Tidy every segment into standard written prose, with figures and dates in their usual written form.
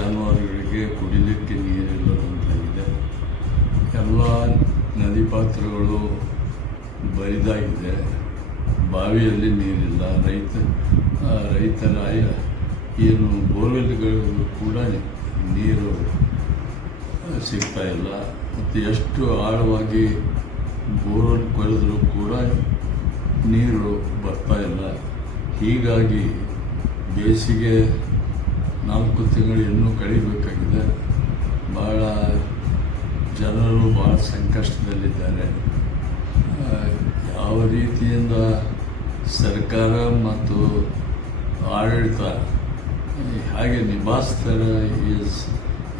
ಜಾನುವಾರುಗಳಿಗೆ ಕುಡಿಲಿಕ್ಕೆ ನೀರಿಲ್ಲದಂತಾಗಿದೆ. ಎಲ್ಲ ನದಿ ಪಾತ್ರಗಳು ಬರಿದಾಗಿದೆ. ಬಾವಿಯಲ್ಲಿ ನೀರಿಲ್ಲ. ರೈತರ ಏನು ಬೋರ್ವೆಲ್ಗಳು ಕೂಡ ನೀರು ಸಿಗ್ತಾ ಇಲ್ಲ. ಮತ್ತು ಎಷ್ಟು ಆಳವಾಗಿ ಬೋರ್ವೆಲ್ ಕೊರೆದರೂ ಕೂಡ ನೀರು ಬರ್ತಾ ಇಲ್ಲ. ಹೀಗಾಗಿ ಬೇಸಿಗೆ 4 ತಿಂಗಳು ಇನ್ನೂ ಕಳಿಬೇಕಾಗಿದೆ. ಭಾಳ ಜನರು ಭಾಳ ಸಂಕಷ್ಟದಲ್ಲಿದ್ದಾರೆ. ಯಾವ ರೀತಿಯಿಂದ ಸರ್ಕಾರ ಮತ್ತು ಆಡಳಿತ ಹಾಗೆ ನಿಭಾಯಿಸ್ತಾರೆ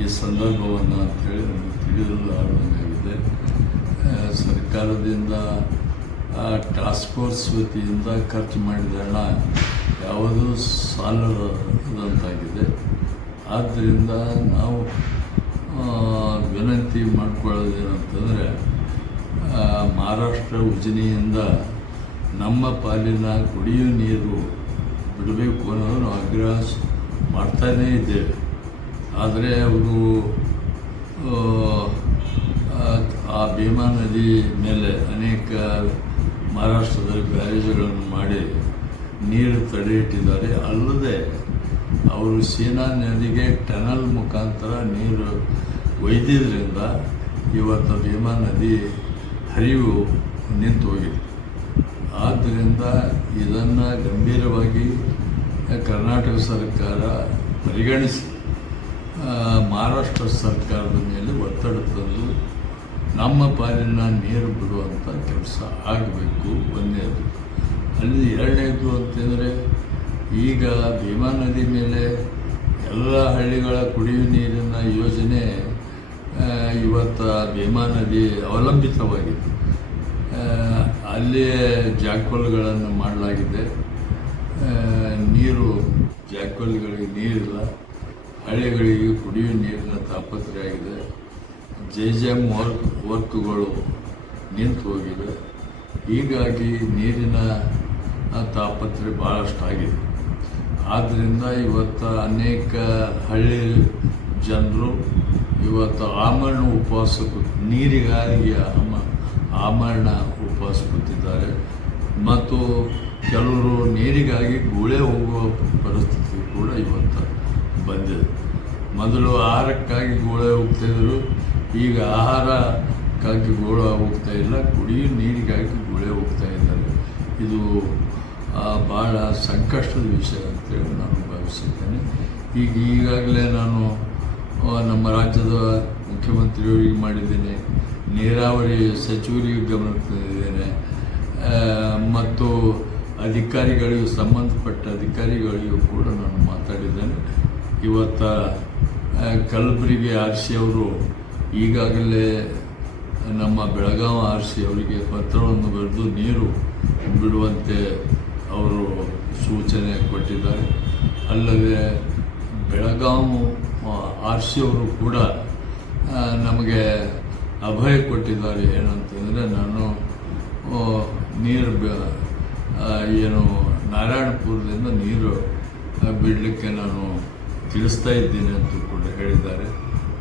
ಈ ಸಂದರ್ಭವನ್ನು ಅಂತೇಳಿ ನಮಗೆ ತಿಳಿಯಲಾಗಿದೆ. ಸರ್ಕಾರದಿಂದ ಟಾಸ್ಕ್ ಫೋರ್ಸ್ ವತಿಯಿಂದ ಖರ್ಚು ಮಾಡಿದ ಹಣ ಯಾವುದೂ ಸಾಲದಂತಾಗಿದೆ. ಆದ್ದರಿಂದ ನಾವು ವಿನಂತಿ ಮಾಡಿಕೊಳ್ಳೋದೇನಂತಂದರೆ, ಮಹಾರಾಷ್ಟ್ರ ಉಜ್ಜಿನಿಯಿಂದ ನಮ್ಮ ಪಾಲಿನ ಕುಡಿಯುವ ನೀರು ಬಿಡಬೇಕು ಅನ್ನೋದು ನಾವು ಆಗ್ರಹ ಮಾಡ್ತಾನೇ ಇದ್ದೇವೆ. ಆದರೆ ಅವರು ಆ ಭೀಮಾ ನದಿ ಮೇಲೆ ಅನೇಕ ಮಹಾರಾಷ್ಟ್ರದಲ್ಲಿ ಬ್ಯಾರೇಜ್ಗಳನ್ನು ಮಾಡಿ ನೀರು ತಡೆ ಇಟ್ಟಿದ್ದಾರೆ. ಅಲ್ಲದೆ ಅವರು ಸೀನಾ ನದಿಗೆ ಟನಲ್ ಮುಖಾಂತರ ನೀರು ಒಯ್ದಿದ್ದರಿಂದ ಇವತ್ತು ಭೀಮಾ ನದಿ ಹರಿವು ನಿಂತು ಹೋಗಿದೆ. ಆದ್ದರಿಂದ ಇದನ್ನು ಗಂಭೀರವಾಗಿ ಕರ್ನಾಟಕ ಸರ್ಕಾರ ಪರಿಗಣಿಸಿ ಮಹಾರಾಷ್ಟ್ರ ಸರ್ಕಾರದ ಮೇಲೆ ಒತ್ತಡ ತಂದು ನಮ್ಮ ಪಾಲಿನ ನೀರು ಬಿಡುವಂಥ ಕೆಲಸ ಆಗಬೇಕು. ಒಂದನೇದು. ಅಲ್ಲಿ ಎರಡನೇದು ಅಂತಂದರೆ, ಈಗ ಭೀಮಾ ನದಿ ಮೇಲೆ ಎಲ್ಲ ಹಳ್ಳಿಗಳ ಕುಡಿಯುವ ನೀರಿನ ಯೋಜನೆ ಇವತ್ತು ಭೀಮಾ ನದಿ ಅವಲಂಬಿತವಾಗಿದೆ. ಅಲ್ಲಿಯೇ ಜಾಕ್ವೆಲ್ಗಳನ್ನು ಮಾಡಲಾಗಿದೆ. ಜಾಕ್ವೆಲ್ಗಳಿಗೆ ನೀರಿಲ್ಲ. ಹಳ್ಳಿಗಳಿಗೆ ಕುಡಿಯುವ ನೀರಿನ ತಾಪತ್ರೆ ಆಗಿದೆ. ಜೆಜೆಎಂ ವರ್ಕ್ಗಳು ನಿಂತು ಹೋಗಿವೆ. ಹೀಗಾಗಿ ನೀರಿನ ತಾಪತ್ರೆ ಭಾಳಷ್ಟು ಆಗಿದೆ. ಆದ್ದರಿಂದ ಇವತ್ತು ಅನೇಕ ಹಳ್ಳಿ ಜನರು ಇವತ್ತು ಆಮರಣ ಉಪವಾಸ ನೀರಿಗಾಗಿ ಆಮರಣ ಉಪವಾಸ ಕೂತಿದ್ದಾರೆ. ಮತ್ತು ಕೆಲವರು ನೀರಿಗಾಗಿ ಗುಳೆ ಹೋಗುವ ಪರಿಸ್ಥಿತಿ ಕೂಡ ಇವತ್ತು ಬಂದಿದೆ. ಮೊದಲು ಆಹಾರಕ್ಕಾಗಿ ಗೋಳ ಹೋಗ್ತಾಯಿದ್ರು, ಈಗ ಆಹಾರಕ್ಕಾಗಿ ಗೋಳ ಹೋಗ್ತಾ ಇಲ್ಲ, ಕುಡಿಯುವ ನೀರಿಗಾಗಿ ಗುಳೆ ಹೋಗ್ತಾ ಇದ್ದಾರೆ. ಇದು ಭಾಳ ಸಂಕಷ್ಟದ ವಿಷಯ ಅಂತೇಳಿ ನಾನು ಭಾವಿಸಿದ್ದೇನೆ. ಈಗಾಗಲೇ ನಾನು ನಮ್ಮ ರಾಜ್ಯದ ಮುಖ್ಯಮಂತ್ರಿಯವರಿಗೆ ಮಾಡಿದ್ದೇನೆ, ನೀರಾವರಿ ಸಚಿವರಿಗೆ ಗಮನಕ್ಕೆ ತಂದಿದ್ದೇನೆ, ಮತ್ತು ಅಧಿಕಾರಿಗಳಿಗೂ ಸಂಬಂಧಪಟ್ಟ ಅಧಿಕಾರಿಗಳಿಗೂ ಕೂಡ ನಾನು ಮಾತಾಡಿದ್ದೇನೆ. ಇವತ್ತು ಕಲಬುರಗಿ RC ಅವರು ಈಗಾಗಲೇ ನಮ್ಮ ಬೆಳಗಾವಿ RC ಅವರಿಗೆ ಪತ್ರವನ್ನು ಬರೆದು ನೀರು ಬಿಡುವಂತೆ ಅವರು ಸೂಚನೆ ಕೊಟ್ಟಿದ್ದಾರೆ. ಅಲ್ಲದೆ ಬೆಳಗಾವಿ RC ಅವರು ಕೂಡ ನಮಗೆ ಅಭಯ ಕೊಟ್ಟಿದ್ದಾರೆ. ಏನಂತಂದರೆ, ನಾನು ನೀರು ಏನು ನಾರಾಯಣಪುರದಿಂದ ನೀರು ಬಿಡಲಿಕ್ಕೆ ನಾನು ತಿಳಿಸ್ತಾ ಇದ್ದೀನಿ ಅಂತ ಕೂಡ ಹೇಳಿದ್ದಾರೆ.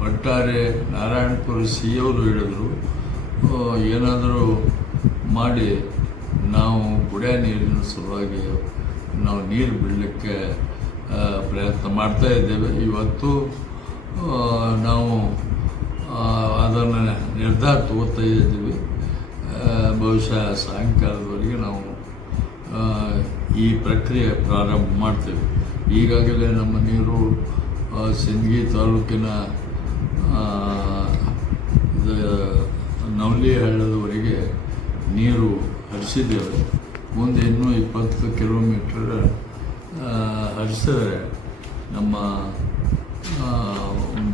ಒಟ್ಟಾರೆ ನಾರಾಯಣಪುರ ಅವರು ಹೇಳಿದರು, ಏನಾದರೂ ಮಾಡಿ ನಾವು ಕುಡಿಯೋ ನೀರಿನ ಸಲುವಾಗಿ ನಾವು ನೀರು ಬಿಡಲಿಕ್ಕೆ ಪ್ರಯತ್ನ ಮಾಡ್ತಾ ಇದ್ದೇವೆ. ಇವತ್ತು ನಾವು ಅದನ್ನು ನಿರ್ಧಾರ ತಗೋತಾ ಇದ್ದೀವಿ. ಬಹುಶಃ ಸಾಯಂಕಾಲದವರೆಗೆ ನಾವು ಈ ಪ್ರಕ್ರಿಯೆ ಪ್ರಾರಂಭ ಮಾಡ್ತೇವೆ. ಈಗಾಗಲೇ ನಮ್ಮ ನೀರು ಸಿಂದಗಿ ತಾಲೂಕಿನ ನವಲಿ ಹಳ್ಳದವರೆಗೆ ನೀರು ಹರಿಸಿದ್ದೇವೆ. ಮುಂದೆ ಇನ್ನೂ 20 ಕಿಲೋಮೀಟರ್ ಹರಿಸಿದರೆ ನಮ್ಮ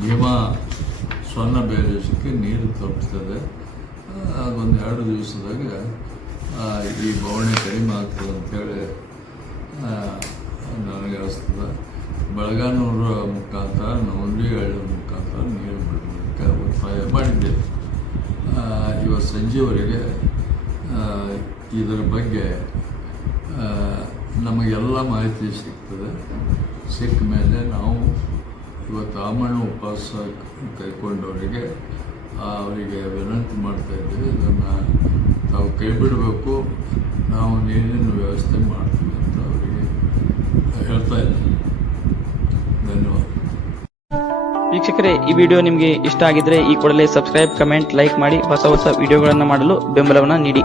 ಭೀಮಾ ಸ್ವರ್ಣ ಬ್ಯಾರೇಜಕ್ಕೆ ನೀರು ತಲುಪಿಸ್ತದೆ. ಅದೊಂದು 2 ದಿವಸದಾಗ ಈ ಬವಣೆ ಕಡಿಮೆ ಆಗ್ತದೆ ಅಂತೇಳಿ ನನಗೆ ಅನಿಸ್ತದೆ. ಬೆಳಗಾನೂರ ಮುಖಾಂತರ ನವಲಿ ಹಳ್ಳಿ ಮುಖಾಂತರ ನೀರು ಬಿಡಲಿಕ್ಕೆ ಒತ್ತಾಯ ಮಾಡಿದ್ದೇವೆ. ಇವತ್ತು ಸಂಜೆವರೆಗೆ ಇದರ ಬಗ್ಗೆ ನಮಗೆಲ್ಲ ಮಾಹಿತಿ ಸಿಗ್ತದೆ. ಸಿಕ್ಕ ಮೇಲೆ ನಾವು ಇವತ್ತು ಆ ಮಣ್ಣು ಉಪವಾಸ ಕೈಗೊಂಡವರಿಗೆ ಅವರಿಗೆ ವಿನಂತಿ ಮಾಡ್ತಾ ಇದ್ದೀವಿ. ಇದನ್ನು ತಾವು ಕೈ ಬಿಡಬೇಕು, ನಾವು ನೀರಿನ ವ್ಯವಸ್ಥೆ ಮಾಡ್ತೀವಿ ಅಂತ ಅವರಿಗೆ ಹೇಳ್ತಾ ಇದ್ದೀವಿ. ಧನ್ಯವಾದ. ವೀಕ್ಷಕರೇ, ಈ ವಿಡಿಯೋ ನಿಮಗೆ ಇಷ್ಟ ಆಗಿದ್ರೆ ಈ ಕೂಡಲೇ ಸಬ್ಸ್ಕ್ರೈಬ್, ಕಮೆಂಟ್, ಲೈಕ್ ಮಾಡಿ ಹೊಸ ವಿಡಿಯೋಗಳನ್ನು ಮಾಡಲು ಬೆಂಬಲವನ್ನು ನೀಡಿ.